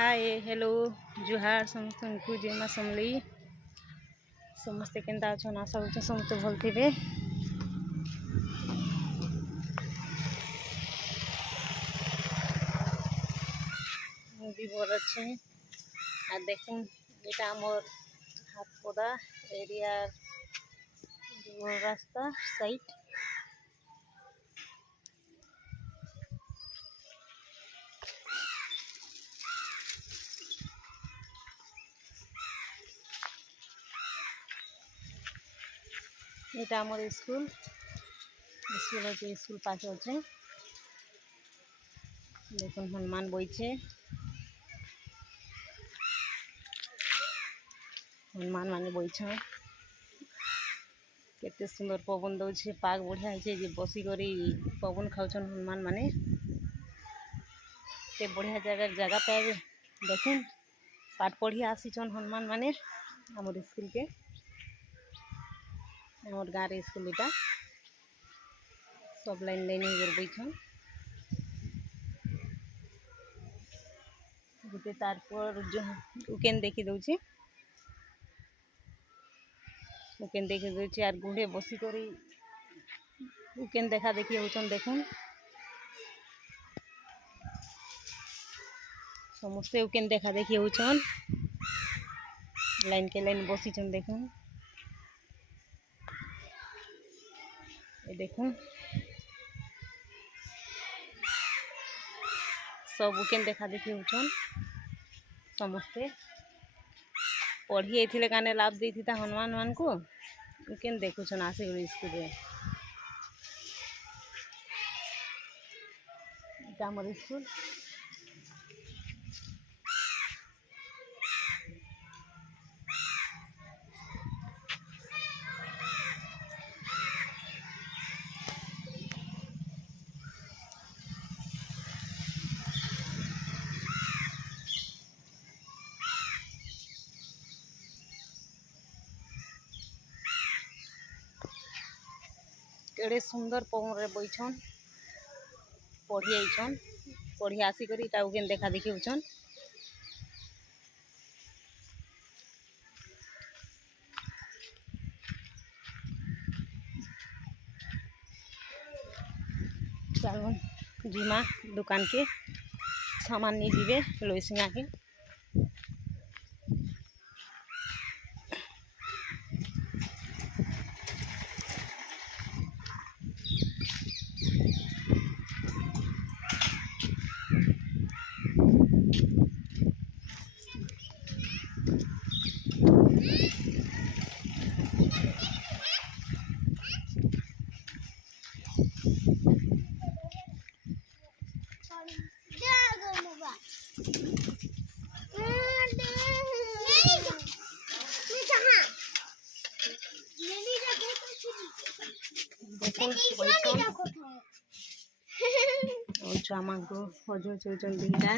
Hi hello जुहार समस्तु जय माँ समली समस्ते केन्ता अछन आशा करछन समस्ते भल थिबे। भी भल अच्छे आ देखुन एटा मोर हाथपदा एरिया रास्ता साइड এটা আমার স্কুল হচ্ছে স্কুল পাশে আছে। দেখুন হনুমান বইছে, হনুমান মানে বইছে কেতে সুন্দর পবন দଉଛି পাগ বঢ়িয়া হয়েছে যে বসি করে পবন খাউছন হনুমান মানে তে বঢ়িয়া জায়গা পাইবে। দেখুন পাঠ পढ़ी आसीछन हनुमान माने आमर स्कूल के आमर गाँव स्कूल इटा सब लाइन लाइन बैठन गोटे तारपर जो उकेन देखी दौची उकेन देखी दौची आर गुढ़े बसी करी उकेन देखा देखी होचन। देखुन समस्ते उकेन देखा देखी होचन लाइन के लाइन बसीचन। देखुन ये देखुन सब उकेन देखा देखी होचन समस्ते पढ़ी आइथिले काने लाभ देइथिता हनुमान मान को उकेन देखुछन आसे स्कूल रे इटा हमर स्कूल। केड़े सुंदर पवन रे बैठन पढ़ी आइछन पढ़ी आसी करी इटा उकेन देखा देखी होचन। चलो जीमा दुकान के सामान नहीं जीवे लोइसिंगा के देखो को हजो चौचन दिनटा